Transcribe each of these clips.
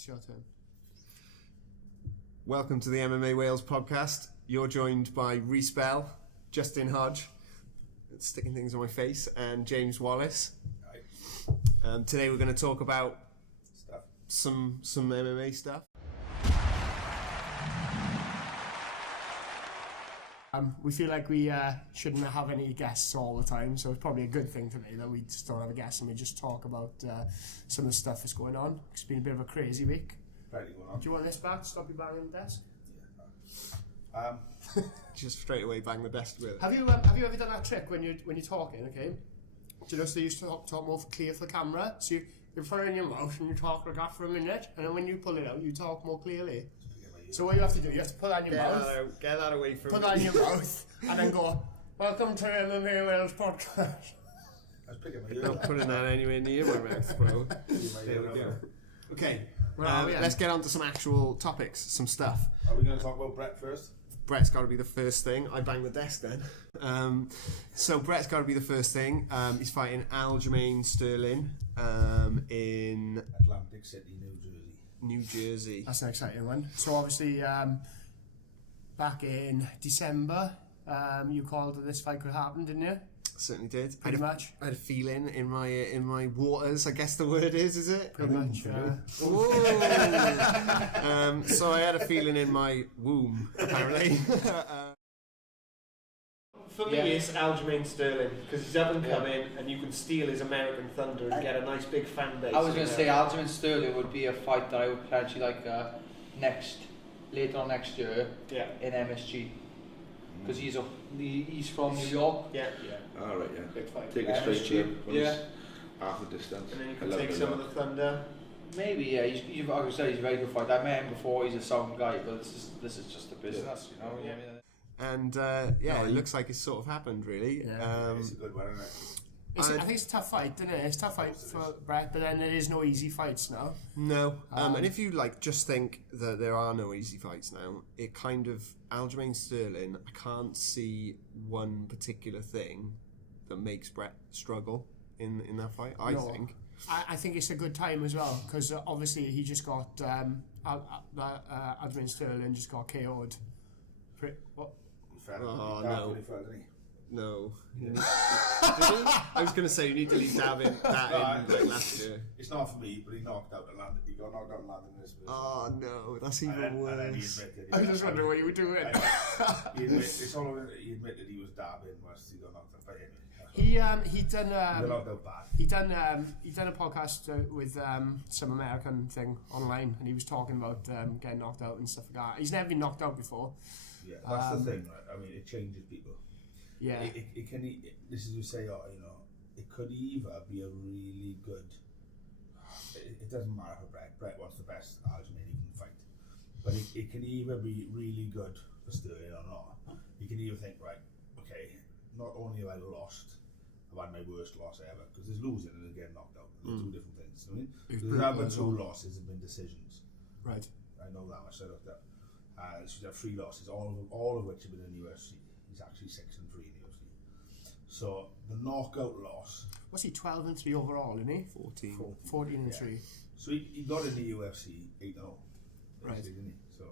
It's your turn. Welcome to the MMA Wales podcast. You're joined by Reece Bell, Justin Hodge, sticking things on my face, and James Wallis. Hi. Today we're going to talk about Stuff. some MMA stuff. We feel like we shouldn't have any guests all the time, so it's probably a good thing today that we just don't have a guest and we just talk about some of the stuff that's going on. It's been a bit of a crazy week. Plenty going on. Do you want this back to stop you banging the desk? Yeah. Just straight away bang the desk with it. Have you ever done that trick when you're talking? Okay, do you know they used to talk more clear for the camera? So you put it in your mouth and you talk like that for a minute, and then when you pull it out, you talk more clearly. So what you have to do, you have to put that in your mouth. Get that away from Put me. that in your mouth, and then go, "Welcome to MMA Wales podcast." I was picking my ear. Not putting that anywhere near my mouth, bro. There we go. Okay, let's get on to some actual topics, some stuff. Are we going to talk about Brett first? Brett's got to be the first thing. I bang the desk then. So Brett's got to be the first thing. He's fighting Aljamain Sterling in Atlantic City, New Jersey. That's an exciting one. So obviously, back in December, you called that this fight could happen, didn't you? Certainly did. Pretty much. I had a feeling in my waters, I guess the word is it? Pretty much. Whoa. So I had a feeling in my womb, apparently. For me, it's Aljamain Sterling because he's up and coming, and you can steal his American thunder and get a nice big fan base. I was going to say Aljamain Sterling would be a fight that I would potentially like later on next year in MSG because he's from New York. Yeah. All right, yeah. Big fight. Take it straight to him. Yeah. Half the distance. And then you can take some of the thunder. Maybe, yeah. He's like I said, he's a very good fighter. I met him before. He's a sound guy, but this is just a business, you know. Yeah. And it looks like it's sort of happened, really. Yeah. It's a good one, isn't it? I think it's a tough fight, isn't it? It's a tough fight for Brett, but then there is no easy fights now. No. And if you just think that there are no easy fights now, it kind of Aljamain Sterling. I can't see one particular thing that makes Brett struggle in that fight. I think. I think it's a good time as well because obviously he just got Aljamain Sterling just got KO'd. What? No. No. Did he? I was going to say you need to leave that in last year. It's not for me, but he knocked out London. He got knocked out London in this person. Oh no, that's even worse. I just wondering what you were doing. He admitted he was dabbing once he got knocked out. But anyway, He done a podcast with some American thing online, and he was talking about getting knocked out and stuff like that. He's never been knocked out before. Yeah, that's the thing, right? I mean, it changes people. Yeah. It can. This is to say, it could either be a really good. It doesn't matter for Brett. Brett wants the best Aljamain he can fight, but it can either be really good for Sterling or not. You can either think, right, okay, not only have I lost, I've had my worst loss ever, because there's losing and getting knocked out. There's two different things. You know what I mean? The other two losses have been decisions. Right. I know that much. I looked up. She's had 3 losses, all of which have been in the UFC. He's actually 6-3 in the UFC. So the knockout loss. Was he 12-3 overall, isn't he? 14-3. So he got in the UFC 8-0. Right. Didn't he? So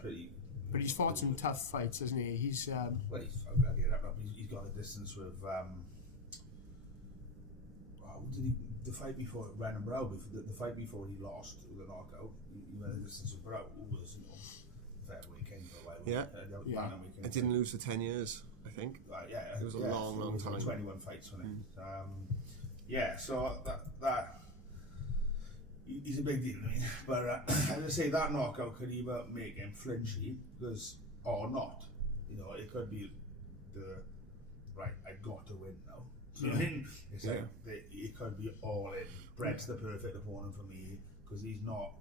pretty. But he's fought some tough fights, hasn't he? He's well, he's got a distance with the fight before Renan Brow, the fight before he lost with a knockout, he went a distance with Brow, who was featherweight king for a while. Yeah. I didn't lose for 10 years, I think. It was a long time. 21 fights, wasn't it? So that he's a big deal. I mean, but as I say, that knockout could either make him flinchy or not. It could be I got to win now. So it's it could be all in. Brett's the perfect opponent for me because he's not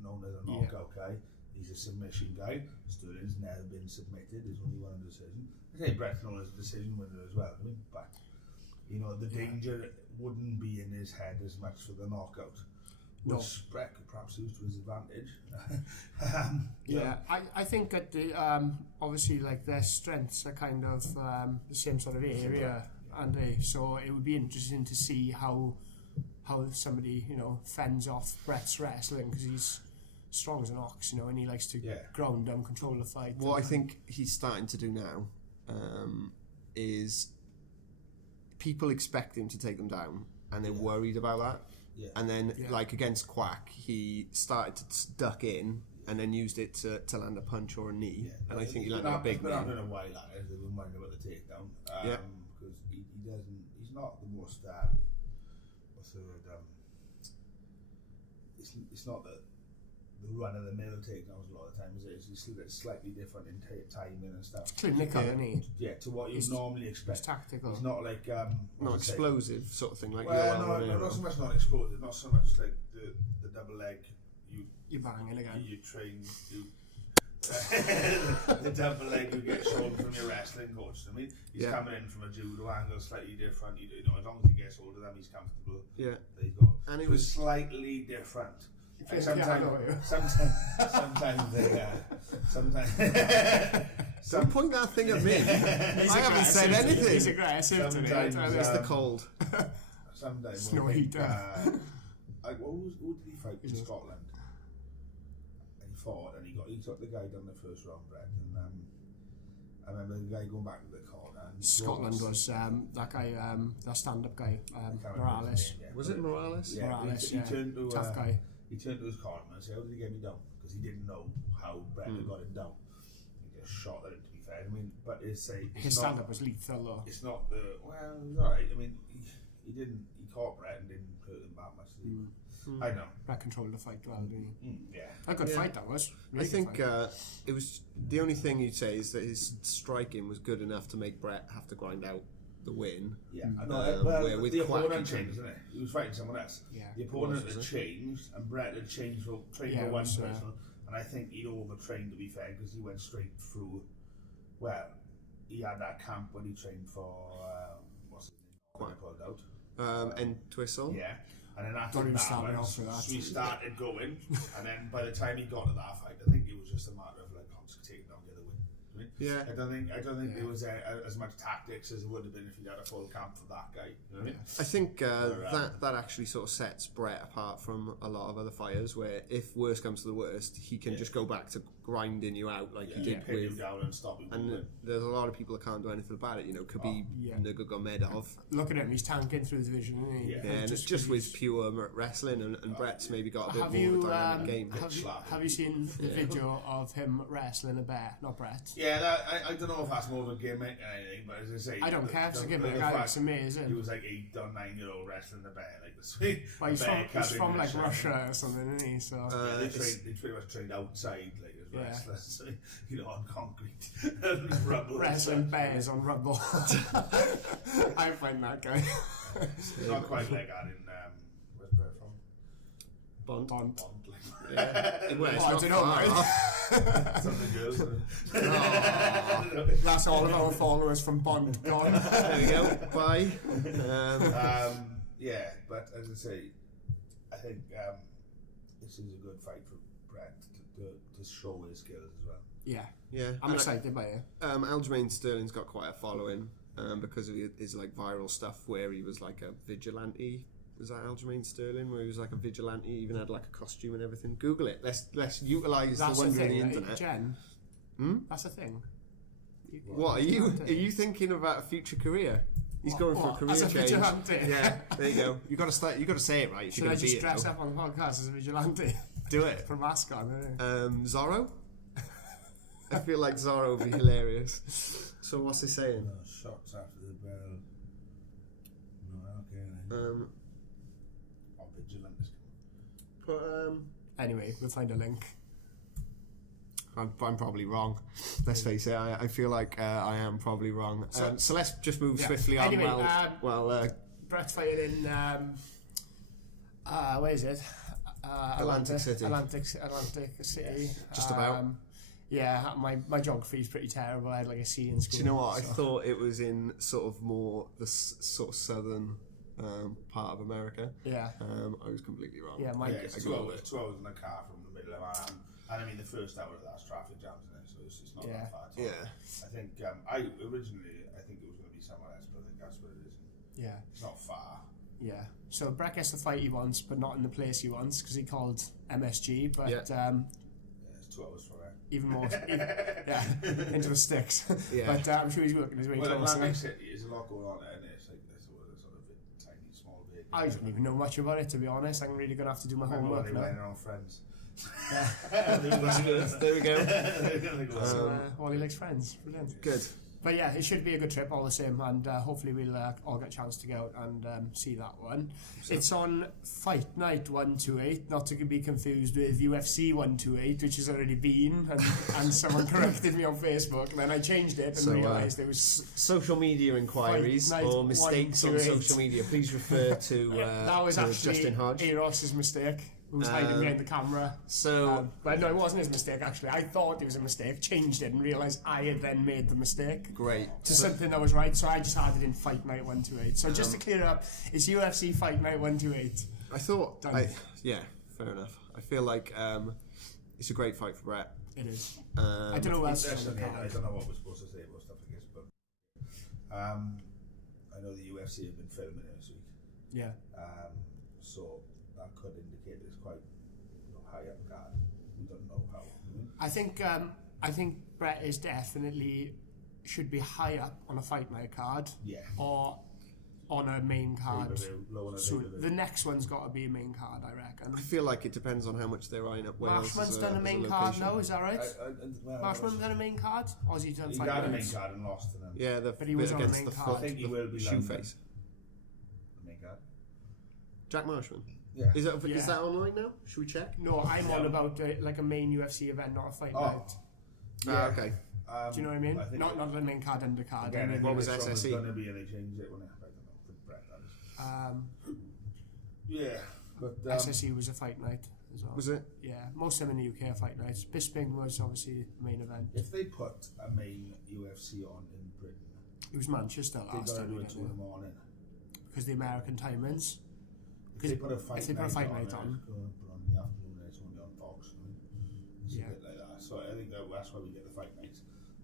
known as a knockout guy. He's a submission guy. Sterling's never been submitted. He's only won a decision. I say Brett's known as a decision winner as well. But the danger wouldn't be in his head as much for the knockout. Which Brett could perhaps use to his advantage. I think that obviously their strengths are kind of the same sort of area, aren't they? So it would be interesting to see how how somebody, you know, fends off Brett's wrestling because he's strong as an ox, you know, and he likes to ground down, control the fight. What I think he's starting to do now is people expect him to take them down, and they're worried about that. Yeah. And then, like against Quack, he started to duck in and then used it to land a punch or a knee. Yeah. And I think he landed a big knee. It's been a while, they've been worrying about the takedown. Because he doesn't, he's not the most, what's the word, it's not the run-of-the-mill takedowns a lot of the time, is it? It's slightly different in timing and stuff. It's clinical, isn't he? Yeah, to what you normally expect. It's tactical. It's not like... not explosive sort of thing, like... Well, not so much not explosive, not so much like the double leg, you're banging again. You train... the double leg you get shown from your wrestling coach. I mean, he's coming in from a judo angle, slightly different. You know, as long as he gets hold of them, he's comfortable. Yeah, there you go. And it was slightly different. Like sometimes don't point that thing at me. I haven't said anything. He's aggressive today. It's the cold. Sometimes snow heater. Like who did he fight in Scotland? And he fought and he took the guy down the first round, Brett. And I remember the guy going back to the corner. Scotland was that guy, that stand-up guy, Morales. Was it Morales? Yeah, Morales, he turned to tough guy. He turned to his corner and said, "How did he get me down?" Because he didn't know how Brett had got him down. He just shot at him, to be fair. I mean, but his stand-up was lethal, though. It's not the it was alright. I mean, he caught Brett and didn't hurt him that much. I know. Brett controlled the fight well, didn't he? Yeah. A good fight that was. Really I think it was the only thing you'd say is that his striking was good enough to make Brett have to grind out the win. Yeah, well, the opponent changed, isn't it? He was fighting someone else. Yeah, the opponent had changed, and Brett had trained for one person, and I think he'd overtrained, to be fair, because he went straight through. Well, he had that camp when he trained for what's his name? Quack pulled out. And Twistle. Yeah, and then after that, we started going, and then by the time he got to that fight, I think it was just a matter of like, I'm just taking down the other win. Yeah, I don't think there was as much tactics as it would have been if he had a full camp for that guy. You know what I mean? I think that actually sort of sets Brett apart from a lot of other fighters, where if worst comes to the worst, he can just go back to grinding you out like he did pin with. You down and stop him. And there's a lot of people that can't do anything about it. You know, Khabib Nurmagomedov. Look at him; he's tanking through the division, isn't he? Yeah, and it's just with pure wrestling, and Brett's maybe got a bit more of a dynamic game. Have you seen the video of him wrestling a bear? Not Brett. Yeah, I don't know if that's more of a gimmick or anything, but as I say, I don't care if it's a gimmick. It's amazing. He was like 8 or 9-year-old wrestling the bear, like this week. Well, he's from like Russia or something, isn't he? So they pretty much trained outside, like as wrestlers, so, you know, on concrete, rubble. Wrestling bears on rubble. I find that guy. It's not quite like that in where's Brett from? Bond. Yeah. Well, I don't know, Some of the girls. That's all of our followers from Bond gone. There we go. Bye. Yeah, but as I say, I think this is a good fight for Brett to show his skills as well. Yeah. I'm excited by it. Aljamain Sterling's got quite a following because of his like viral stuff where he was like a vigilante. Was that Aljamain Sterling, where he was like a vigilante, even had like a costume and everything? Google it. Let's utilise the wonder of the internet. Jen, that's a thing. What are you thinking about a future career? He's going for a career change. Vigilante. Yeah, there you go. You got to say it right. Should I just dress up on the podcast as a vigilante? Do it. For mask on. Zorro. I feel like Zorro would be hilarious. So what's he saying? Shots after the bell. No, okay. Anyway, we'll find a link. I'm probably wrong. Let's face it. I feel like I am probably wrong. So let's just move swiftly on. Anyway, Brett's fighting in where is it? Atlantic City. Atlantic City. Yes, just about. Yeah, my geography is pretty terrible. I had like a C in school. Do you know what? So. I thought it was in sort of more the sort of southern part of America. Yeah. I was completely wrong. Yeah, it's 2 hours in a car from the middle of Ireland. And I mean, the first hour of that's traffic jams in it, so it's not that far at all. Yeah. I think, I think it was going to be somewhere else, but I think that's what it is. Yeah. It's not far. Yeah. So Brett gets the fight he wants, but not in the place he wants because he called MSG. But It's 2 hours from there. even more, into the sticks. Yeah. But I'm sure he's working his way Well, close. Atlantic City, there's a lot going on there, and it's like this sort of a tiny, small bit. I don't even know much about it, to be honest. I'm really going to have to do my homework now. They're on Friends. There we go. So, Wally likes Friends. Brilliant. Good. But yeah, it should be a good trip all the same, and hopefully we'll all get a chance to go out and see that one. It's on Fight Night 128, not to be confused with UFC 128, which has already been, and someone corrected me on Facebook, and then I changed it and realised it was... Social media inquiries Fight Night or mistakes on 128. social media, please refer to, that was to actually Justin Hodge. Eros's mistake, who was hiding behind the camera. So, But no, it wasn't his mistake actually. I thought it was a mistake, changed it, and realised I had then made the mistake. great. To something that was right, so I just added in Fight Night 128. So just to clear it up, it's UFC Fight Night 128. I thought, Done. yeah, fair enough. I feel like it's a great fight for Brett. It is. I don't know what else is on the I card. don't know what we're supposed to say about stuff like this, but I know the UFC have been filming it this week. Yeah. So that could indicate it's quite high up the card. We don't know how. I think Brett is definitely should be high up on a Fight Night card. Yeah. Or on a main card. Low on a So pay-per-view. the next one's got to be a main card, I reckon. I feel like it depends on how much they're eyeing up Wales. Marshman's as done a main card location. now, is that right? Well, Marshman's done a main card? Or has he done he Fight got a main Nights? card and lost to them. Yeah, the But he bit was on the against main the card. I think he will be shoe London. face. Main card. Jack Marshman. Yeah. Is Yeah. that online now? Should we check? No, I'm on about like a main UFC event, not a Fight Oh. Night. Ah, okay. Do you know what I mean? I think Not the main card, undercard. Again, I mean, What was this one SSE? going to be, and they changed it when I don't know, for Brett, that is. Yeah, but SSE was a Fight Night as well. Was it? Yeah, most of them in the UK are Fight Nights. Bisping was obviously the main event. if they put a main UFC on in Britain, It was Manchester they last got to time, do we it did 2 in the it, morning. because the American timings. If they put a fight if they put a night fight on, night it's on. going to put on in the afternoon, and it's only on Fox. It's Yeah. a bit like that. So I think that's why we get the fight nights,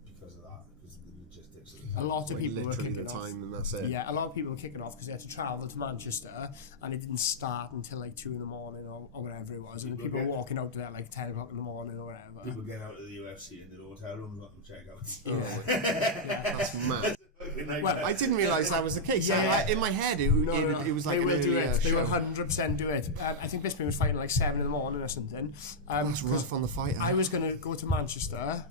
because of that, because of the logistics of A the lot of Like people were literally kicking the off. time and that's it. Yeah, a lot of people were kicking off because they had to travel to Manchester, and it didn't start until like 2 in the morning or whatever it was, and People people were get- walking out there at like 10 o'clock in the morning or whatever. people get out of the UFC and the hotel rooms want to check out. That's mad. Well, I didn't realise that was the case. Yeah. In my head, it was like they an will do earlier it. They show. will 100% do it. I think Bisping was fighting like 7 in the morning or something. That's rough on the fighter. I was going to go to Manchester,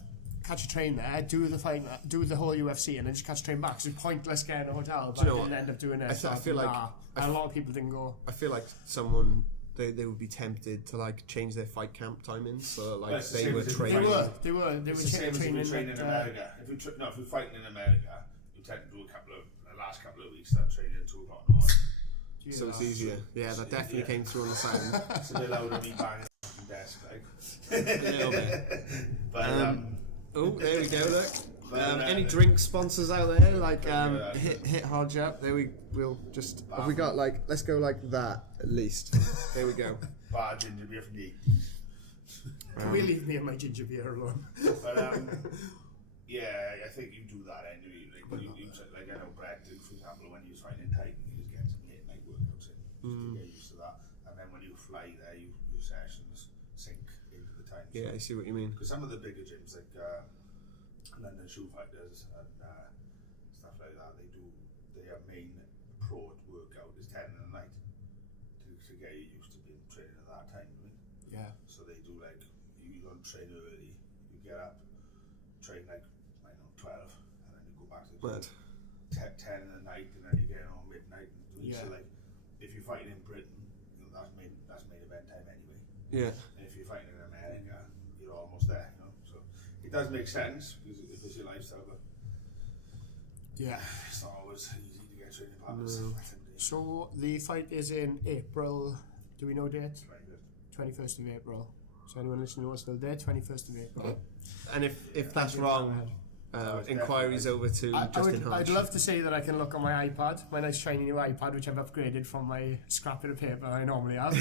catch a train there, do the fight, do the whole UFC, and then just catch a train back. So it's pointless getting a hotel, but you know I what? didn't end up doing it. I so feel like- and a lot of people didn't go. I feel like someone they would be tempted to like change their fight camp timings, so like Well, it's the they same were as if training. They were It's the same as if training you train in at, America. If you're fighting in America, you tend to do the last couple of weeks start training at 2 o'clock in the morning. So it's easier. Yeah, that definitely came through on the sound. It's a bit louder than me banging the fucking desk, like. A little bit. But Oh, there we go. Look. But, Any drink sponsors out there? Like Yeah. hit Hodge up. There we'll just. Have we got like? Let's go like that at least. There we go. bad ginger beer from the 80s. Can we leave me and my ginger beer alone? But yeah, I think you do that anyway. Like I know Brad did, for example, when he was fighting in Titan, he was getting some late night workouts in, just to get used to that. And then when you fly there, your sessions sink into the time. Yeah, I see what you mean. Because some of the bigger gyms, like London Shoe Fighters and stuff like that, their main pro workout is 10 in the night to get you used to being training at that time. Right? Yeah. So they do like you don't train early, you get up, train like 12, and then you go back to the Mad. 10 in the night, and then you get on midnight. And doing Yeah. So like if you're fighting in Britain, that's main event time anyway. Yeah. And if you're fighting in America, you're almost there. So it does make sense because if it's your lifestyle, but Yeah. it's not always easy to get training partners. No. So the fight is in April. Do we know date? 21st. 21st of April. So anyone listening knows still there? 21st of April. And if that's wrong, inquiries over to Justin Hodge. I'd love to say that I can look on my iPad, my nice shiny new iPad, which I've upgraded from my scrap bit of paper I normally have,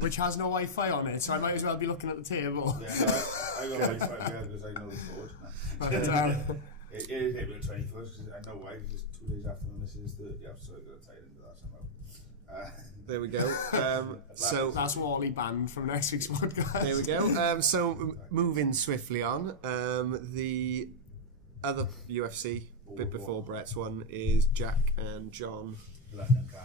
which has no Wi-Fi on it, so I might as well be looking at the table. Yeah, I got my phone here because I know the code. But, It is April 21st because I know why. Because 2 days after my missus' 30th, so I got to tie into that somehow. There we go. So that's Wally banned from next week's podcast. there we go. So moving swiftly on, the other UFC bit before Brett's one is Jack and John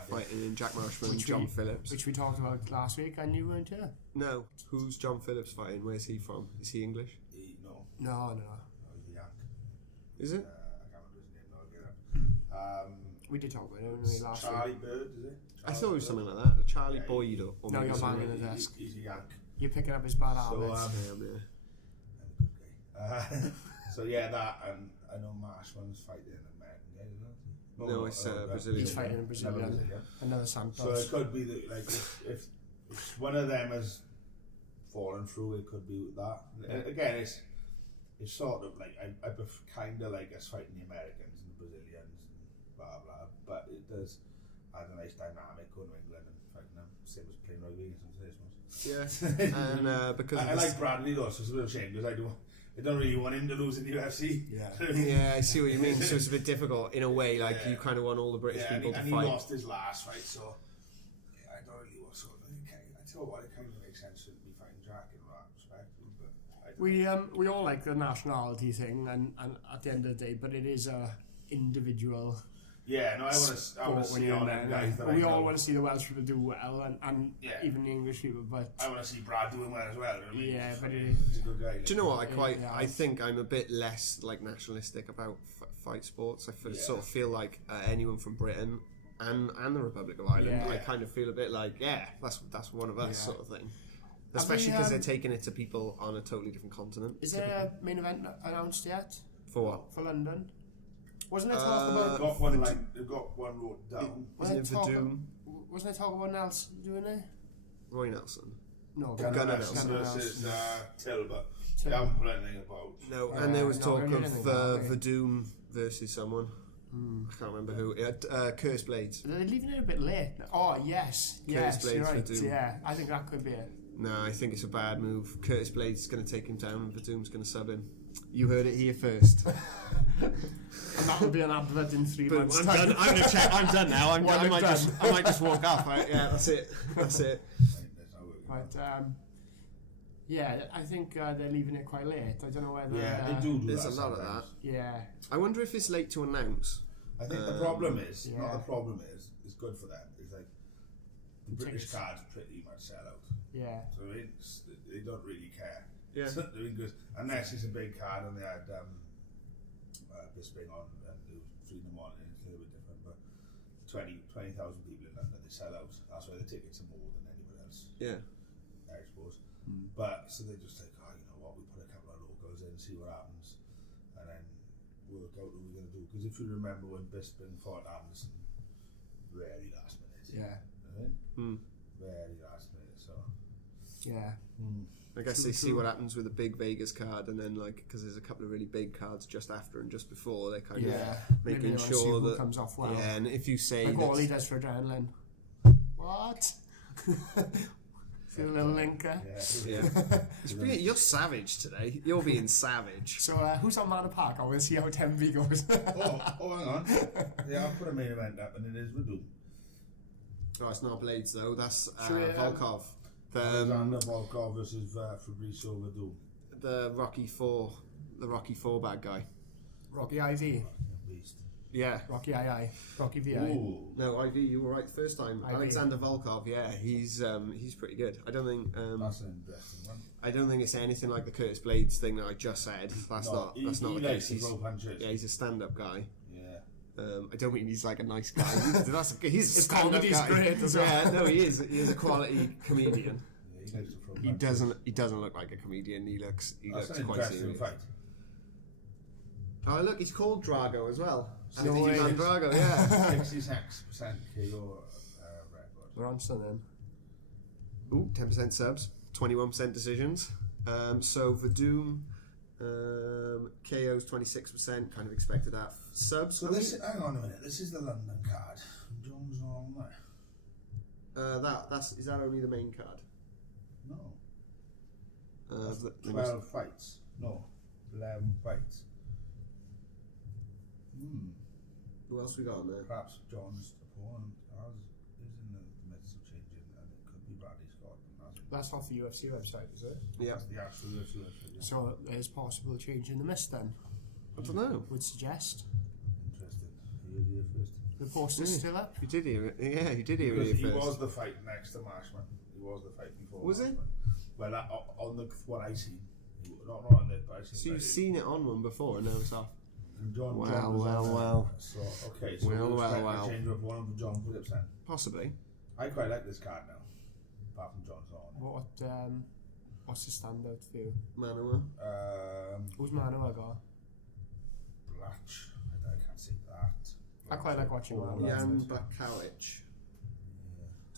fighting Jack Marshman and John Phillips, which we talked about last week, and you weren't here. No, who's John Phillips fighting? Where's he from? Is he English? No. He's Yank. Is it? I can't remember his name. No, I'll get it. We did talk about it last Charlie week. Bird, is it? I thought it was something like that. Charlie Boyd or No, maybe you're something. banging the desk. He's a Yank. You're picking up his bad So, habits. So yeah, that, and I know Marshman's fighting an American guy, isn't it? No, it's Brazilian. He's fighting a Brazilian. Another Santos. So it could be that, like, if one of them has fallen through, it could be that. And again, it's sort of like I kind of like us fighting the Americans and the Brazilians and blah blah, but it does add a nice dynamic going to England and fighting them, same as playing rugby and something. Yeah, and because I like Bradley though, so it's a real shame because I don't really want him to lose in the UFC. Yeah, I see what you mean. So it's a bit difficult in a way. Like you kind of want all the British people to and fight. he lost his last fight, so I don't really want sort of. I tell you what, it kind of makes sense to be fighting Jack in that respect. But We all like the nationality thing, and at the end of the day, but it is a individual. Yeah, no, I want to see all them guys. We all want to see the Welsh people do well, and even the English people. But I want to see Brad doing well as well. You know what I mean? Yeah, but he's a good guy. Do you know what? I think I'm a bit less like nationalistic about fight sports. I sort of feel like anyone from Britain and the Republic of Ireland, I kind of feel a bit like that's one of us sort of thing. Especially because they're taking it to people on a totally different continent. Is there a main event announced yet? For what? For London. Wasn't there talk about? They've got one wrote down. Wasn't it Verdun? Wasn't there talk about Nelson doing it? Roy Nelson. No, Gunnar Nelson versus Tilba. They haven't put anything about. No, and there was talk of Verdun versus someone. I can't remember who. Curse Blades. They're leaving it a bit late. Oh yes, Curtis Blades you're right. Verdun. Yeah, I think that could be it. No, I think it's a bad move. Curtis Blades is going to take him down and Verdun's going to sub him. You heard it here first. And that will be an advert in 3 months. I'm done. I'm going to check. I'm done now. I might just walk off. Right? Yeah, that's it. That's it. But yeah, I think they're leaving it quite late. I don't know whether. Yeah, they do. There's that a lot sometimes. of that. Yeah. I wonder if it's late to announce. I think the problem is not the problem is it's good for them. It's like the British cards pretty much sell out. Yeah. So they don't really care. Yeah. So unless it's a big card and they had Bisping on and it was 3 in the morning, it's a little bit different. But 20,000 people in London, they sell out. That's why the tickets are more than anywhere else. Yeah. I suppose. But so they just think, you know what, we put a couple of locals in, see what happens, and then work out what we're going to do. Because if you remember when Bisping fought Anderson, very last minute. Yeah. Very last minute. So. Yeah. I guess they see what happens with a big Vegas card, and then because there's a couple of really big cards just after and just before, they're kind of making sure that comes off well. Yeah, and if you say like all he does for adrenaline. What? See a little linker. Yeah. You're savage today. You're being savage. So who's on Manor Park? I want to see how 10v goes. oh, hang on. Yeah, I'll put a main event up, and it is Verdun. Oh, it's not Blades though. That's Volkov. Alexander Volkov versus Fabricio Verdun. The Rocky Four bad guy. Rocky IV. Beast. Yeah. Rocky II. Rocky VI. Ooh. No, IV. You were right the first time. IV. Alexander Volkov. Yeah, he's pretty good. I don't think. That's an interesting one. I don't think it's anything like the Curtis Blades thing that I just said. That's not the case. He's a stand-up guy. I don't mean he's like a nice guy. He's his comedy's great as well. Yeah, no, he is. He is a quality comedian. Yeah, he doesn't look like a comedian. He looks quite serious. Fight. Oh look, he's called Drago as well. No way. Drago, yeah. 66% KO record. We're on something. Ooh, 10% subs, 21% decisions. So Verdun, KO's 26%. Kind of expected that. Subs. So hang on a minute. This is the London card. Jones on there. Is that only the main card? No. 12 fights. No, 11 fights. Who else we got on there? Perhaps John's opponent is in the That's off the UFC website, is it? Yeah. That's the actual UFC website. Yeah. So there's possible change in the mist then. I don't know. Would suggest. Interesting. You heard it here first. The poster's still up. You did hear it. Yeah, you did hear Because it he first. was the fight next to Marshman. He was the fight before. Was he? Well, on the what I seen, not on it, but I seen. So you've seen it on one before, and now it's off. John Wow, was wow, on there. wow. So okay, so Well, we'll well, expect well. to change up one for John Phillips then. Possibly. I quite like this card now, apart from John's on it. What's the standout for you? Manoa. Who's Manoa got? Blatch. I can't say that. I quite like watching Manoa. Jan Bakowicz.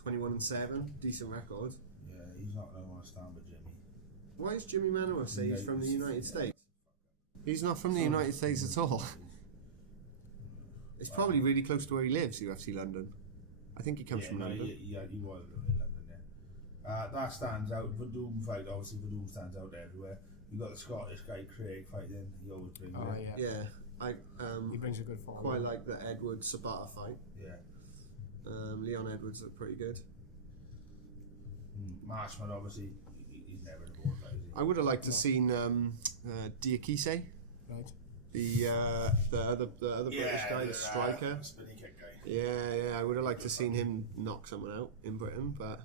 21-7. Decent record. Yeah, he's not going to want to stand with Jimmy. Why does Jimmy Manoa say he's from the United States? He's not from the United States at all. It's probably really close to where he lives, UFC London. I think he comes from London. He was living in London, yeah. That stands out. Verdum fight, obviously, Verdum stands out everywhere. You got the Scottish guy, Craig, fighting. He always brings it. Yeah. I He brings a good form. quite like the Edwards Sabata fight. Yeah. Leon Edwards looked pretty good. Marshman, obviously, he's never in the board fight, is he? I would have liked to seen Diakise, Right. the other British guy, the striker. Spinning kick guy. Yeah, I would have liked to seen him knock someone out in Britain, but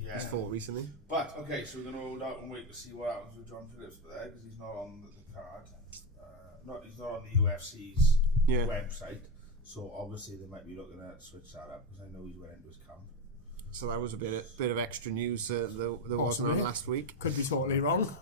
Yeah. he's fought recently. But, okay, so we're going to hold out and wait to see what happens with John Phillips there, because he's not on the card. He's not on the UFC's Yeah. website, so obviously they might be looking at switch that up, because I know he's went into his camp. So that was a bit of extra news there wasn't Possibly. on last week. Could be totally wrong.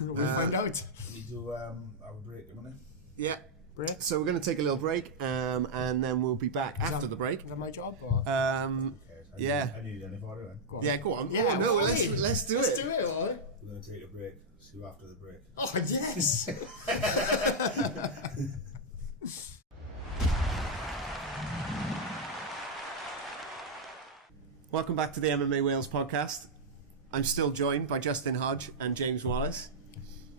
We'll find out. We need to have a break in a minute. Yeah. Break. So we're going to take a little break, and then we'll be back after the break. Is that my job? Or? Okay, so Yeah. I need anybody then. Go on. Yeah, go on. Yeah, oh, no, why? let's do Let's it. do it, Wally. We're going to take a break. See you after the break. Oh, yes. Welcome back to the MMA Wales podcast. I'm still joined by Justin Hodge and James Wallis.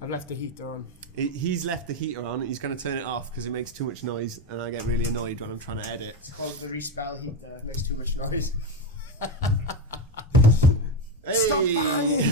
I've left the heater on. He's left the heater on. He's going to turn it off because it makes too much noise, and I get really annoyed when I'm trying to edit. It's called the respell heater. It makes too much noise. Hey!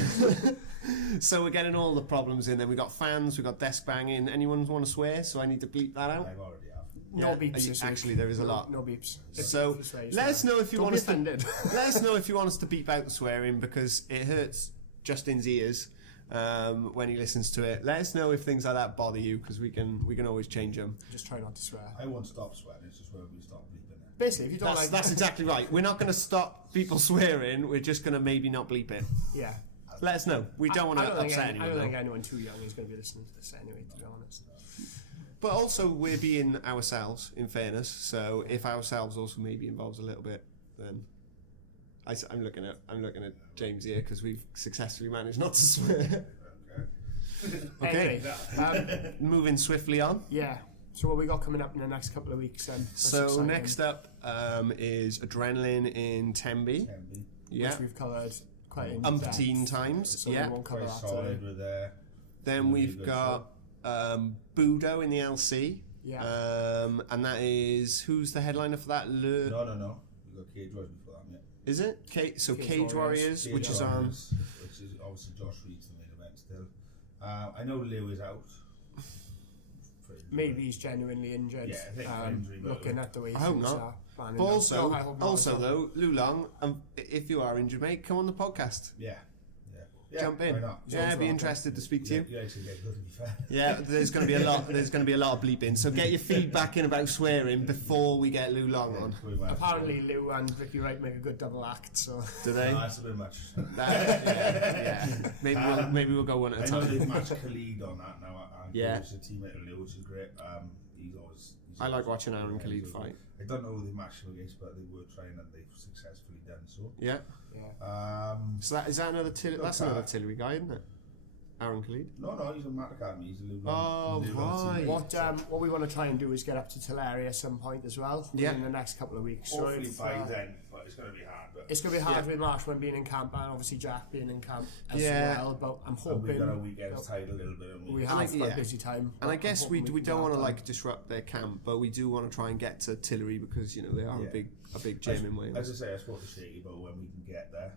So we're getting all the problems in. Then we got fans, we got desk banging. Anyone want to swear? So I need to bleep that out. I've already have. No Yeah, beeps. this week. actually, there is a lot. No beeps. So This way, let us know if you Don't want be us to. offended. Let us know if you want us to beep out the swearing because it hurts Justin's ears when he listens to it. Let us know if things like that bother you because we can always change them. Just try not to swear. I won't stop sweating. It's just where we stop bleeping it. Basically, if you don't That's exactly right. We're not going to stop people swearing. We're just going to maybe not bleep it. Yeah. Let us know. We don't want to upset I anyone. don't think though. anyone too young is going to be listening to this anyway, to be honest. But also, we're being ourselves, in fairness. So if ourselves also maybe involves a little bit, then I'm looking at James here because we've successfully managed not to swear. Okay. Anyway, Moving swiftly on. yeah. So what we got coming up in the next couple of weeks? That's So exciting, next up is Adrenaline in Tembe. Yeah. which we've covered quite in Umpteen depth, times. So Yeah. we won't cover Quite that solid today. with there. Then we've got Budo in the LC. Yeah. And that is who's the headliner for that? No. We got Cage Warriors before that, yeah. Is it? So Cage Cage Warriors, Cage which is on. Warriors, which is obviously Josh Reed's the main event still. I know Lou is out. Maybe he's genuinely injured. Yeah, I think for injury, but looking at the way I hope things not. are planning But out. also, No, I hope not also as well. though, Lulong, if you are injured, mate, come on the podcast. Yeah. Jump in. Why not? Yeah, I'd be welcome. interested to speak to you. You actually get good, to be fair. Yeah, there's going to be a lot. There's going to be a lot of bleeping. So get your feedback in about swearing before we get Lulong on. Pretty much. Apparently, Lou and Ricky Wright make a good double act. So Do they? No, that's a bit much. Yeah. Maybe we'll go one at I a know time. they've matched Khalid on that now. Yeah. He's a teammate of Lou, which is great. He's I like watching Aaron Khalid fight. I don't know who they matched him against, but they were trying and they've successfully done so. Yeah. yeah. So that's another Tillery guy, isn't it? Aaron Khalid. No, he's a Matt Academy. He's a Lou. Oh, right. What we want to try and do is get up to Tulare at some point as well. Yeah. In the next couple of weeks. Hopefully if, by then, but it's going to be hard. But It's going to be hard with Marshman being in camp and obviously Jack being in camp as Yeah. well. But I'm and we've got our hoping weekends tied a little bit. And we And have yeah. a busy time. And I but guess I'm we hoping don't can want to get like disrupt their camp, but we do want to try and get to Tillery because they are Yeah. a big gym in Wales. As I say, I spoke to Shady about when we can get there.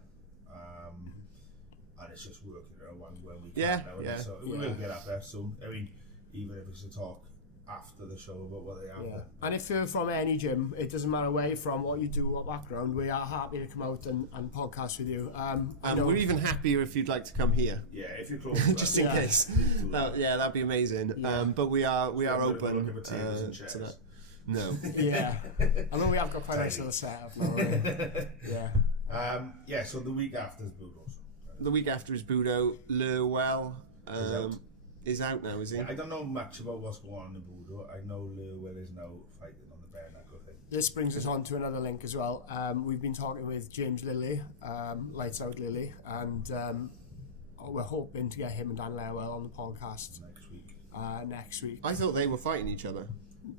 it's just working around when we can Yeah, now. yeah. So we will get up there soon. I mean, even if it's a talk after the show about what they have. Yeah. And if you're from any gym, it doesn't matter where you're from, what you do, what background, we are happy to come out and podcast with you. And we're even happier if you'd like to come here. Yeah, if you're close. Just in case. That'd be amazing. Yeah. But we are open Look at tables and to chairs. that. No. Yeah. I know we have got quite a nice little setup now. Yeah. So the week after is Budos. The week after is Budo. Lurwell is out now, is he? I don't know much about what's going on in Budo. I know Lurwell is now fighting on the bare knuckle thing. This brings us on to another link as well. We've been talking with James Lilly, Lights Out Lilly, and we're hoping to get him and Dan Lurwell on the podcast next week. I thought they were fighting each other.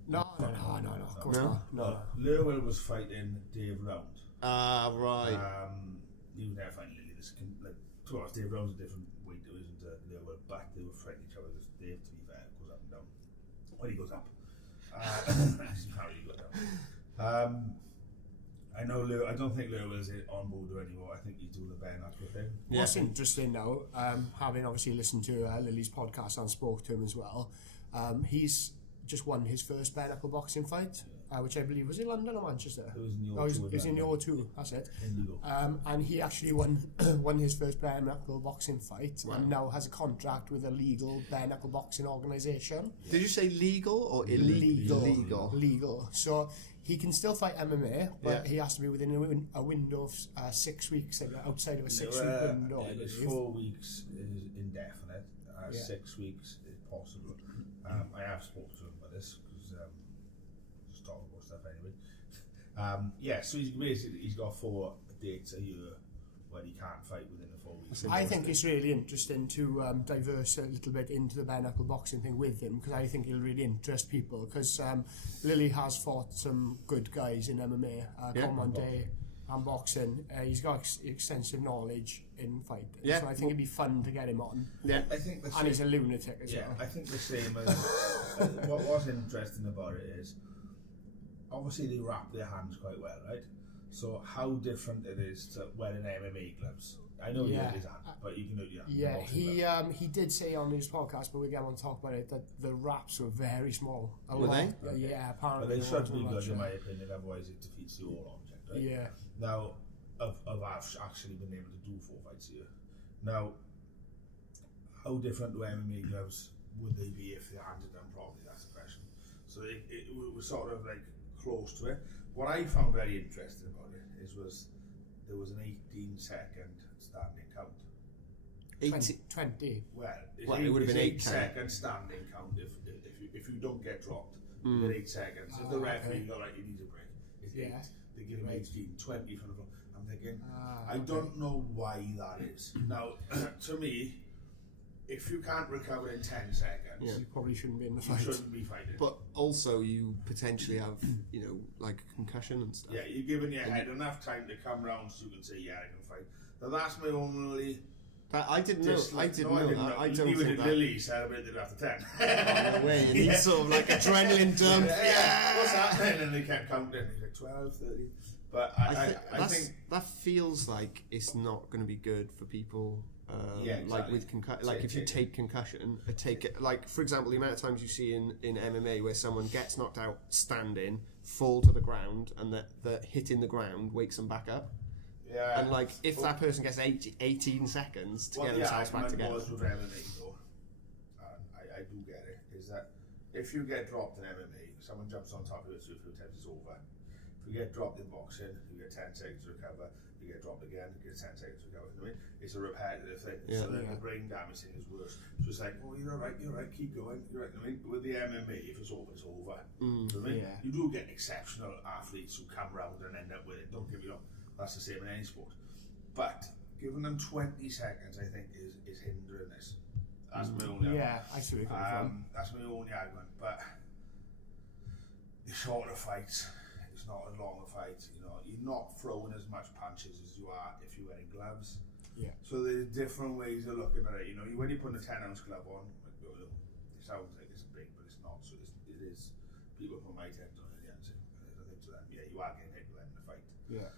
No, of course No? not. No. Lurwell was fighting Dave Round. Ah, right. He was never fighting Lilly. To us, Dave Round's a different weight to isn't Lurwell, but they were fighting each other because Dave, to be fair, goes up and down. When he goes up. He can't really go down. I don't think Lurwell's on Budo anymore. I think he's doing the bare knuckle thing. Yeah. What's interesting now, having obviously listened to Lily's podcast and spoke to him as well, he's just won his first bare knuckle boxing fight, which I believe was in London or Manchester. It was in the Oh, it was in the O2, that's it. And he actually won his first bare knuckle boxing fight, and now has a contract with a legal bare knuckle boxing organisation. Did you say legal or illegal? Legal. So he can still fight MMA, but he has to be within a window of 6 weeks, outside of a 6 week window. I believe. 4 weeks is indefinite. 6 weeks is possible. I have spoken to him about this because just talking about stuff anyway. So he's got 4 dates a year when he can't fight within the 4 weeks. I think it's really interesting to diverse a little bit into the bare knuckle boxing thing with him, because I think it'll really interest people, because Lily has fought some good guys in MMA, Commande and boxing. He's got extensive knowledge in fighting, so I think it'd be fun to get him on. Yeah, I think the and he's a lunatic as well. I think the same as what was interesting about it is obviously they wrap their hands quite well, right? So how different it is to wearing MMA gloves. I know you have his hand, but you can do he did say on his podcast, but we get on to talk about it, that the wraps were very small. Were they? Yeah, apparently. But they should be good in my opinion, otherwise it defeats the whole object, right? Yeah. Now, I've actually been able to do 4 fights here. Now, how different do MMA gloves would they be if they handed them properly? That's the question. So it was sort of like close to it. What I found very interesting about it was there was an 18-second standing count. 20. Well, it would have been 8 second standing count if you don't get dropped. You get 8 seconds. If the referee go right, you need a break. It's 8. They give him 18, 20 from the front. I'm thinking, I don't know why that is. Now, to me, if you can't recover in 10 seconds, you probably shouldn't be in the fight. You shouldn't be fighting. But also, you potentially have, like concussion and stuff. Yeah, you're giving your head enough time to come round so you can say, I can fight. Now, that's my only. I didn't know. I didn't know that. I don't think that. Lily celebrated after 10. No way. And he's sort of like adrenaline dump. Yeah. What's happening? And they kept counting. He's like 12, 13. But I think that feels like it's not going to be good for people. Exactly. Like with if you take concussion, like for example, the amount of times you see in MMA where someone gets knocked out standing, fall to the ground, and the hitting the ground wakes them back up. Yeah. And like if that person gets 18 seconds to get themselves back together. What with MMA though, I do get it, is that if you get dropped in MMA, someone jumps on top of you 2 or 3 times, it's over. If you get dropped in boxing, you get 10 seconds to recover. You get dropped again, you get 10 seconds to recover. You know what I mean? It's a repetitive thing. So then the brain damage thing is worse. So it's like, you're all right, keep going. You're right. You know what I mean? With the MMA, if it's over, it's over. You know what I mean? You do get exceptional athletes who come round and end up with it. Don't get me wrong. That's the same in any sport. But giving them 20 seconds, I think, is hindering this. That's my only argument. Yeah, I see where you're coming from. That's my only argument. But the shorter fights, it's not as long a fight. You're not throwing as much punches as you are if you're wearing gloves. Yeah. So there's different ways of looking at it. When you put a 10-ounce glove on, it sounds like it's big, but it's not. So it is. People put my 10s on it, I think to them, you are getting hit with them in the fight. Yeah.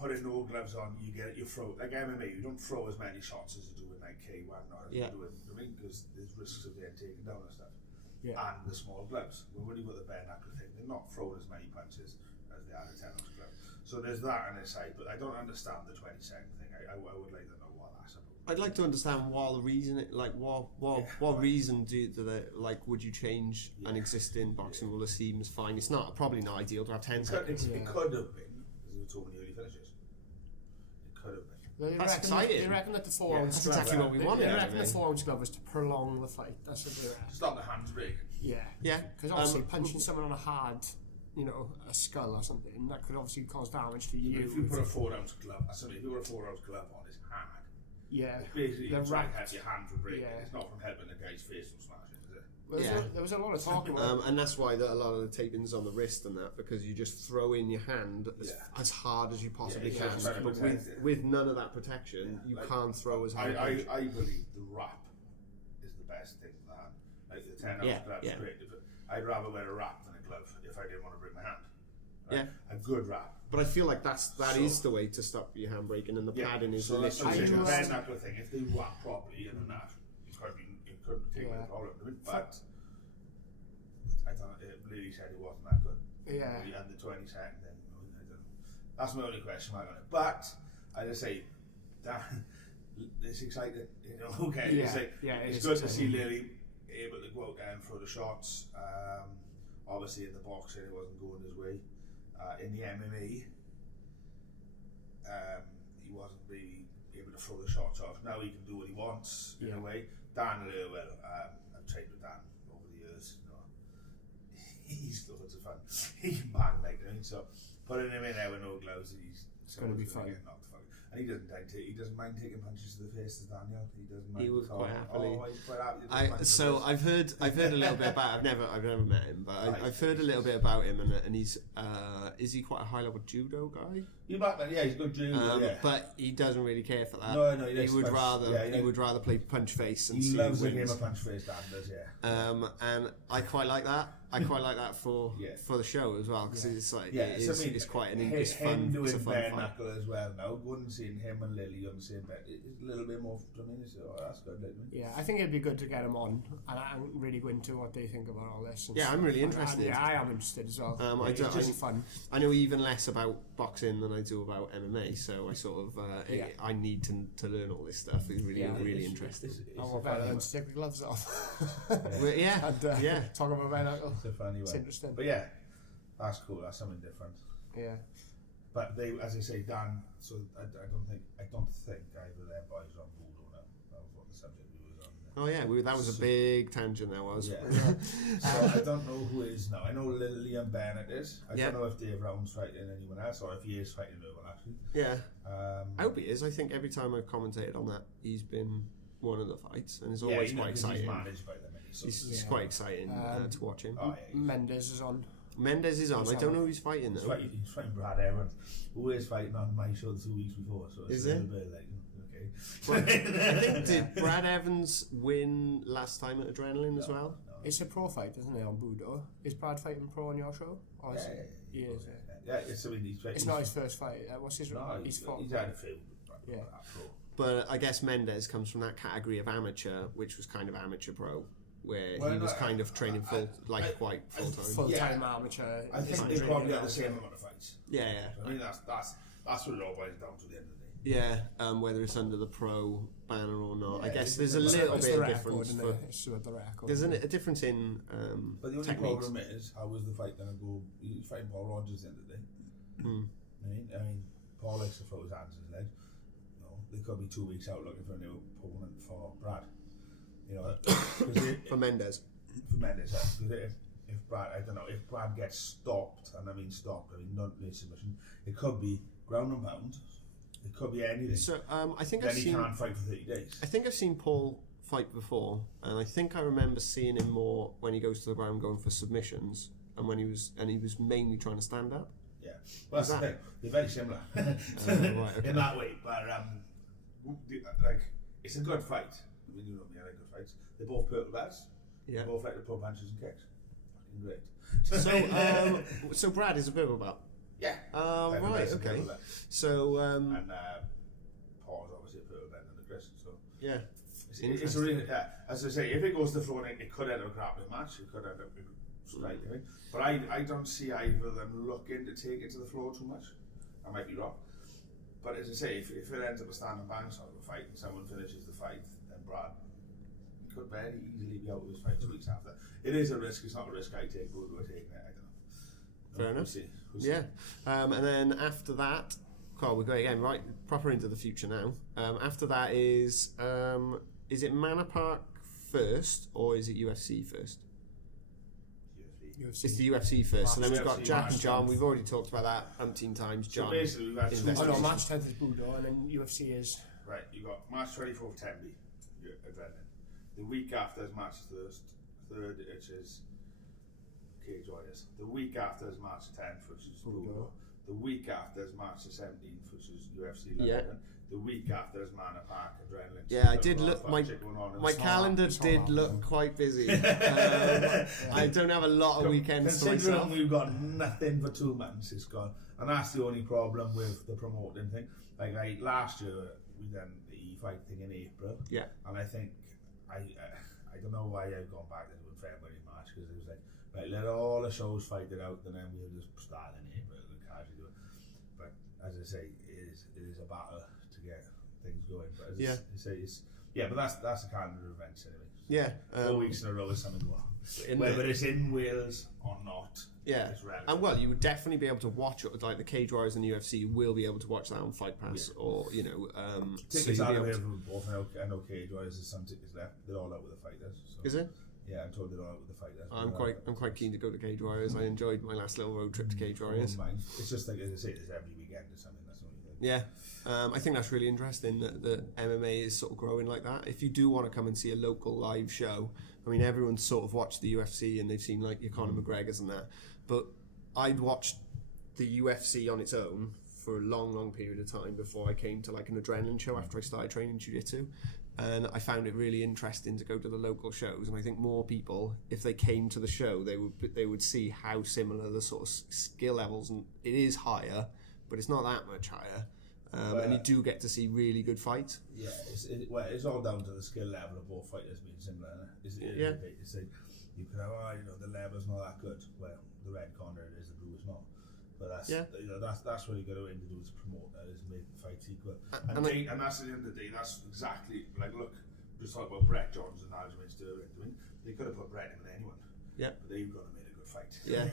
putting no gloves on, you throw, like MMA, you don't throw as many shots as you do in like K1 or as you do in, I mean, because there's risks of getting taken down and stuff. Yeah. And the small gloves. Well, when you've got the bare knuckle thing, they're not throwing as many punches as they are a 10-ounce glove. So there's that on its side, but I don't understand the 20-second thing. I would like to know what that's about. I'd like to understand what the reason, what reason do they, like, would you change an existing boxing rule that seems fine? It's not probably not ideal to have 10 seconds. It could have been, because there were too many early finishes. It could have been. Well, that's exciting. They reckon that the 4-ounce glove... That's exactly what we wanted. They reckon the 4-ounce glove was to prolong the fight. That's what they reckon. Stop the hands breaking. Yeah. Because obviously punching someone on a hard, a skull or something, that could obviously cause damage to you. If you put a 4-ounce glove, if you put a 4-ounce glove on his hand, it's basically to have your hand from breaking. It's not from helping the guy's face from smashing, is it? Well, there was a lot of talk about and that's why a lot of the tapings on the wrist and that, because you just throw in your hand as hard as you possibly can. But with none of that protection, you can't throw as hard. I believe the wrap is the best thing for the hand. Like the 10-ounce glove is great. I'd rather wear a wrap than a glove if I didn't want to break my hand. Right? Yeah. A good wrap. But I feel like that is the way to stop your hand breaking, and the padding is literally the bare knuckle thing. If they wrap properly and enough, you couldn't take the problem. But I don't. It really said it wasn't that good. Yeah. And the 20-second thing. I don't know. That's my only question mark on it. But I just say that it's exciting. Okay. It's good to see Lily able to go out there and throw the shots. Obviously in the boxing it wasn't going his way. In the MMA, he wasn't really able to throw the shots off. Now he can do what he wants in a way. Dan Lerwell, I've trained with Dan over the years. He's loads of fun. He can bang like that. So putting him in there with no gloves, he's going to be fun. And he doesn't mind taking punches to the face, as Daniel. He doesn't mind. He would quite happily. Oh, he's quite happy. So I've heard a little bit about. I've never met him, but I've heard a little bit about him, and he's is he quite a high level judo guy? He's good judo. But he doesn't really care for that. No, he would rather play punch face and he see loves who the wins. game of punch face. Dan does, and I quite like that. I quite like that for the show as well, because it's like it's quite an it's fun. Doing it's a fun bare fight. knuckle as well now. Going and seeing him and Lily on the same bed, it's a little bit more. That's good. Yeah, I think it'd be good to get him on and really go into what they think about all this. I'm really interested. I am interested as well. It's just fun. I know even less about boxing than I do about MMA, so I sort of I need to learn all this stuff. It's really interesting. What better than to take the gloves off? and, talk about bare knuckle. It's a funny one. Interesting. But that's cool. That's something different. Yeah. But they, as I say, Dan. So I don't think either of their boys are on board or no. That was what the subject was on. Oh yeah, that was a big tangent. That was. Yeah. So I don't know who is now. I know Liam Bennett is. I don't know if Dave Brown's fighting anyone else or if he is fighting no one actually. Yeah. I hope he is. I think every time I've commentated on that, he's been one of the fights, and it's always quite exciting. He's managed by them. It's quite exciting to watch him. Mendes is on. I don't know who he's fighting though. He's fighting Brad Evans, who is fighting on my show 2 weeks before. So it's a little bit like, okay. I think, did Brad Evans win last time at Adrenaline as well? No. It's a pro fight, isn't it, on Budo? Is Brad fighting pro on your show? Or is he is. It's not his first fight. What's his? He's had a few. But I guess Mendes comes from that category of amateur, which was kind of amateur pro, where he was kind of training quite full time. Full time amateur. I think they probably have the same amount of fights. Yeah. I mean that's what it all boils down to the end of the day. Yeah, whether it's under the pro banner or not. I guess there's a little bit of difference. There's a difference in but the only problem is, how was the fight going to go? He's fighting Paul Rogers at the end of the day. I mean, Paul likes to throw his hands in his legs. They could be 2 weeks out looking for a new opponent for Brad. For Mendes. For Mendes, because if Brad gets stopped, and I mean not really submission, it could be ground and pound. It could be anything. So I think then he can't fight for 30 days. I think I've seen Paul fight before, and I think I remember seeing him more when he goes to the ground going for submissions, and when he was mainly trying to stand up. Yeah, well, that's the thing. They're very similar in that way, but it's a good fight. I mean, I like good fights. They're both purple belts. They both like to pull punches and kicks. Fucking great. So Brad is a purple belt. Yeah. Right, okay. So, and Paul's obviously a purple belt in the Chris, so yeah. It's a really, as I say, if it goes to the floor, it could end up a grappling match. It could end up striking. But I don't see either of them looking to take it to the floor too much. I might be wrong. But as I say, if it ends up a stand and bang sort of a fight and someone finishes the fight, then Brad could very easily be out of his fight 2 weeks after. It is a risk. It's not a risk I take. Who do I take? I don't know. Fair enough. We'll see. Yeah. And then after that, Carl, we're going again right proper into the future now. After that is it Manor Park first or is it UFC first? UFC. It's the UFC first. So then we've got UFC Jack and match John. 10th. We've already talked about that umpteen times. John. So basically, we've had two Oh no, matches. match 10th is Budo, and then UFC is. Right, you got March 24th, Temby, adrenaline. The week after is March 3rd, which is Cage Warriors. The week after is March 10th, which is Budo. The week after is March the 17th, which is UFC 11. Yeah. The week after is Manor Park, adrenaline. Yeah, I did look. My calendar did look quite busy. I don't have a lot of weekends to myself. Considering we've got nothing for 2 months, it's gone, and that's the only problem with the promoting thing. Like last year, we done the fight thing in April. Yeah. And I think I don't know why I've gone back to doing February, March, because it was like, right, let all the shows fight it out, and then we'll just start in April and casually do it. But as I say, it is a battle to get things going. But as I say, but that's the calendar events anyway. Yeah. 4 weeks in a row is something going on. Whether it's in Wales or not. Yeah, and well, you would definitely be able to watch it. Like the Cage Warriors and the UFC will be able to watch that on Fight Pass, or tickets are available both. I know Cage Warriors has some tickets left. They're all out with the fighters. So. Is it? Yeah, I'm told they're all out with the fighters. I'm quite keen to go to Cage Warriors. I enjoyed my last little road trip to Cage Warriors. It's just like, as I say, it's every weekend or something. That's the only thing. Yeah, I think that's really interesting that MMA is sort of growing like that. If you do want to come and see a local live show, I mean, everyone's sort of watched the UFC and they've seen like your Conor McGregor's and that, but I'd watched the UFC on its own for a long period of time before I came to like an adrenaline show after I started training jiu-jitsu, and I found it really interesting to go to the local shows. And I think more people, if they came to the show, they would see how similar the sort of skill levels, and it is higher, but it's not that much higher. And you do get to see really good fights. Yeah, it's all down to the skill level of both fighters being similar. It's like, you could have, the level's not that good. Well, the red corner it is, the blue is not. But that's what you got to aim to do, is promote that, is make the fight equal. And that's at the end of the day, that's exactly, like, look, just talk about Brett Jones and Aljamain Sterling. I mean, they could have put Brett in with anyone. Yeah. But they've got to make a good fight. Yeah.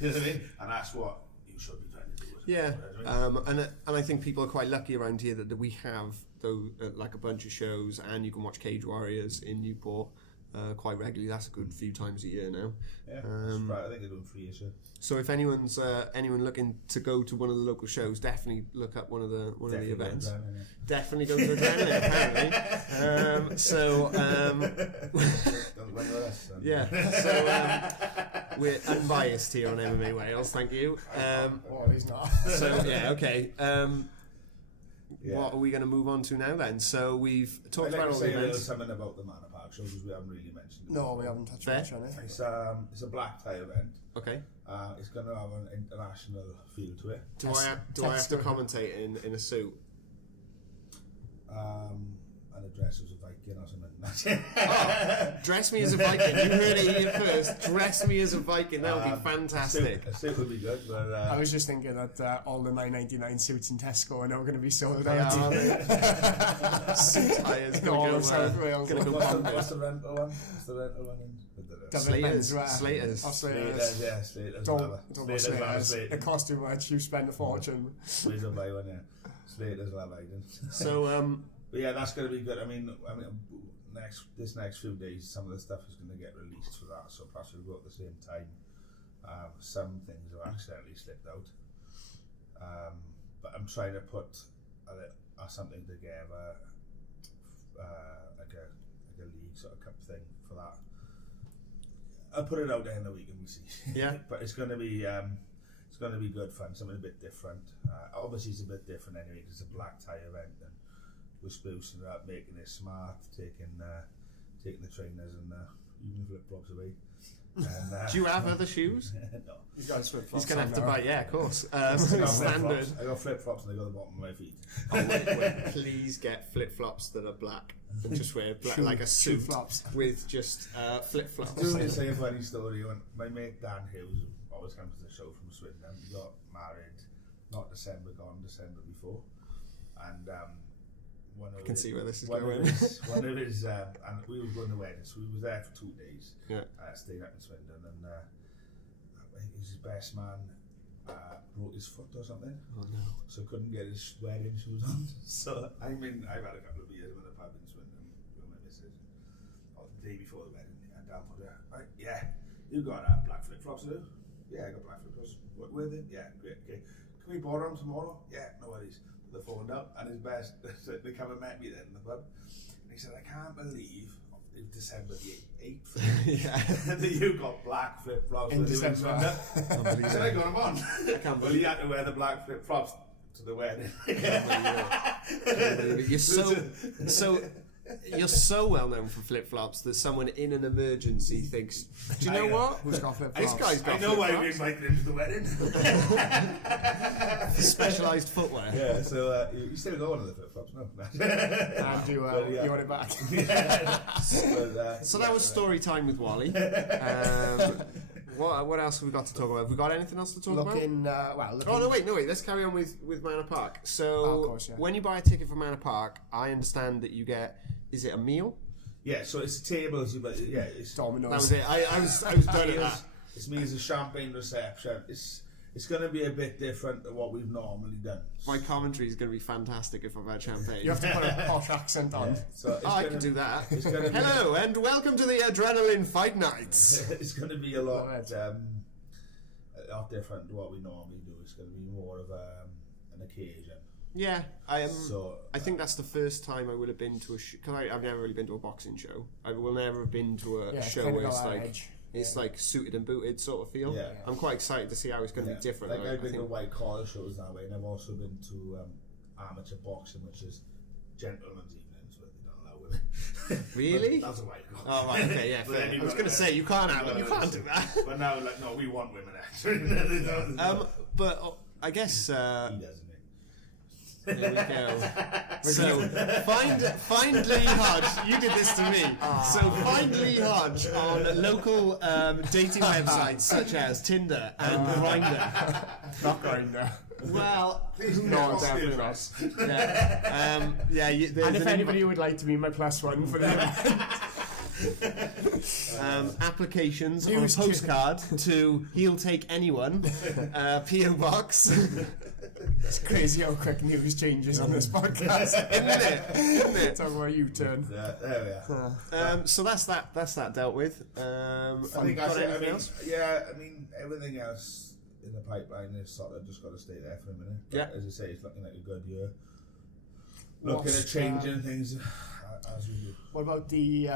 You know what I mean? And that's what you should be trying to do. Yeah. And I think people are quite lucky around here that we have like a bunch of shows, and you can watch Cage Warriors in Newport quite regularly. That's a good few times a year now. Yeah, right. I think they're doing 3 years. So if anyone's anyone looking to go to one of the local shows, definitely look up one of the events. Definitely go to Adrenaline, apparently. We're unbiased here on MMA Wales. Thank you. Well, he's not. So yeah, okay. What are we going to move on to now then? So we've talked about all the events. Something about the Manor Park shows, because we haven't really mentioned it. No, we haven't touched much on it. It's a black tie event. Okay. It's going to have an international feel to it. Do I have to commentate in a suit? And a dress as a Viking or something. Dress me as a Viking. You heard it here first. Dress me as a Viking. That would be fantastic. A suit would be good. But, I was just thinking that all the $9.99 suits in Tesco are now going to be sold out. Suit hires going to go South Wales. What's the rental one? Slaters. Yeah, Slaters. Don't go Slaters. It costs too much. You spend a fortune. Please don't buy one, yeah. Slaters will have items. So, but yeah, that's going to be good. I mean, this next few days, some of the stuff is going to get released for that, so perhaps we'll go at the same time. Some things have accidentally slipped out. But I'm trying to put something together, like a league sort of cup thing for that. I'll put it out there in the week and we see. Yeah. But it's going to be good fun, something a bit different. Obviously, it's a bit different anyway, because it's a black tie event, and we're sprucing it up, making it smart, taking the trainers and even flip flops away. And, Do you have other shoes? No. He's got his flip-flops. He's going to have to on now. buy, yeah, of course. I got Standard. flip-flops. I got flip-flops and they got the bottom of my feet. Oh, wait, please get flip-flops that are black. And just wear black, like a shoe suit flops. with just flip-flops. I do say a funny story. When my mate Dan Hughes always comes to the show from Swindon. He got married, not December gone, December before. And I can see where this is one going. One of his, and we were going to wedding, so we was there for 2 days. Yeah. Staying up in Swindon, and I think his best man broke his foot or something. Oh no. So couldn't get his wedding shoes on. So I've had a couple of beers with a pub in Swindon with my missus. The day before the wedding, and Dan was there. Right, yeah, you got black flip flops to do? Yeah, I got black flip flops. What with it? Yeah, great. Okay, can we borrow them tomorrow? Yeah, no worries. They phoned up, and his best they come and met me then in the pub. And he said, I can't believe it's December the 8th. Yeah. that you got black flip flops In December. He said, I got them on. can't Well, you had to wear the black flip flops to the wedding. You're so well known for flip flops that someone in an emergency thinks, do you know what? Who's got flip-flops? This guy's got I know why we flip-flops. invited him to the wedding. Specialised footwear. Yeah, so you still got one of the flip flops, no? And you want it back. So that was story time with Wally. What else have we got to talk about? Have we got anything else to talk about? Looking. Oh no! Wait. Let's carry on with Manor Park. So, of course, yeah. when you buy a ticket for Manor Park, I understand that you get. Is it a meal? Yeah, so it's tables, but yeah, it's Dominoes. That was it. I was done at that. It means a champagne reception. It's going to be a bit different than what we've normally done. My commentary is going to be fantastic if I've had champagne. You have to put a posh accent on. Yeah, so it's I gonna can do that. It's gonna be Hello and welcome to the Adrenaline Fight Nights. It's going to be a lot Alright. different to what we normally do. It's going to be more of an occasion. Yeah, I am. So I think that's the first time I would have been to a show. Because I've never really been to a boxing show. I will never have been to a It's show kinda where got it's that like edge. it's like suited and booted sort of feel. Yeah. I'm quite excited to see how it's going to be different. Like I I've been to think. white collar shows that way, and I've also been to amateur boxing, which is gentlemen's evenings, but they don't allow women. Really? That's a white collar. Oh right, okay, yeah. But Fair. then I you've was got going to say you can't have it. You can't do that. But now, like, no, we want women actually. But I guess. He doesn't. There we go. So find Lee Hodge. You did this to me. So find Lee Hodge on local dating websites such as Tinder and Grindr. Not Grindr. Well, No, definitely not. yeah. And if anybody would like to be my +1 for the applications News on a postcard to He'll Take Anyone, PO Box. It's crazy how quick news changes on this podcast. Isn't it? Talk about U-turn. There we are. So that's that dealt with. I think that's it. else? I mean, everything else in the pipeline is sort of just got to stay there for a minute. But Yeah. as I say, it's looking like a good year. Looking What's, at changing things as we do. What about the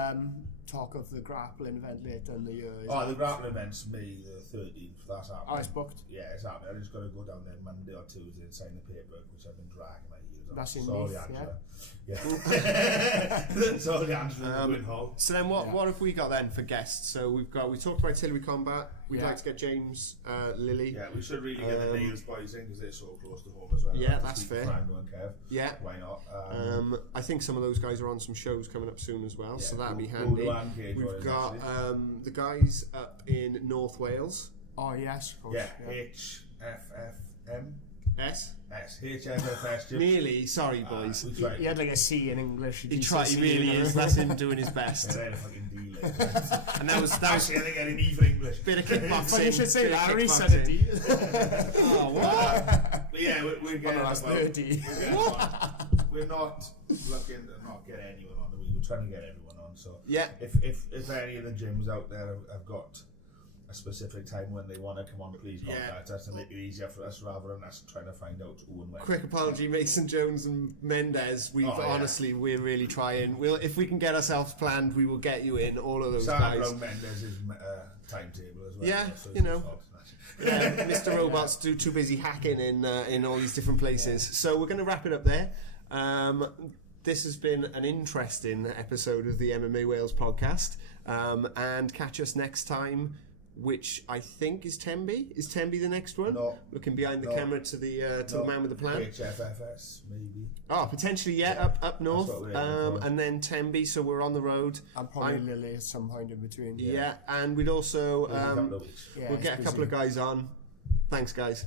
talk of the grappling event later in the year? The grappling event's May the 13th. That's happening. Oh, it's booked. Yeah, it's happening. I just got to go down there Monday or Tuesday and sign the paperwork, which I've been dragging my heels on. That's in Sorry, Leith, Angela. Yeah. Sorry, Angela. Going home. So then, what have we got then for guests? So we talked about Artillery Combat. We'd Yeah. like to get James Lilly. Yeah, we should really get the Nails boys in because they're so close to home as well. Yeah, Like that's Steve fair. Franco and Kev. Yeah. Why not? I think some of those guys are on some shows coming up soon as well, so Yeah, that'd be Udo handy. and Cage We've Warriors, got actually. the guys up in North Wales. Oh, yes, of course. Yeah, HFFM. S. HFFS. Jim. Nearly. Sorry, boys. We tried. He had like a C in English. He really is. That's him doing his best. Yeah, they're fucking deal. And that was Actually, I think I didn't even English. bit of kickboxing. Funny you should say bit of Larry kickboxing. said it. D. Oh, what? But yeah, we're getting that's about- dirty. We're not looking to not get anyone on. We're trying to get everyone on. So Yeah. if any of the gyms out there have got a specific time when they want to come on, please contact us to make it easier for us rather than us trying to find out who and when. Quick apology, Mason Jones and Mendez. We're really trying. If we can get ourselves planned, we will get you in. All of those guys. Sandro Mendes' timetable as well. Yeah, so you know. it's fault. Mr. Robot's too busy hacking in all these different places. So we're going to wrap it up there. This has been an interesting episode of the MMA Wales podcast. And catch us next time which I think is Temby. Is Temby the next one? No. Looking behind the No. camera to the man with the plan. HFFS, maybe. Oh, potentially, up north. That's what we're aiming for. And then Temby, so we're on the road. And probably Lily at some point in between. Yeah, and we'd also Maybe a couple of weeks. Yeah, we'll it's get a couple busy. of guys on. Thanks, guys.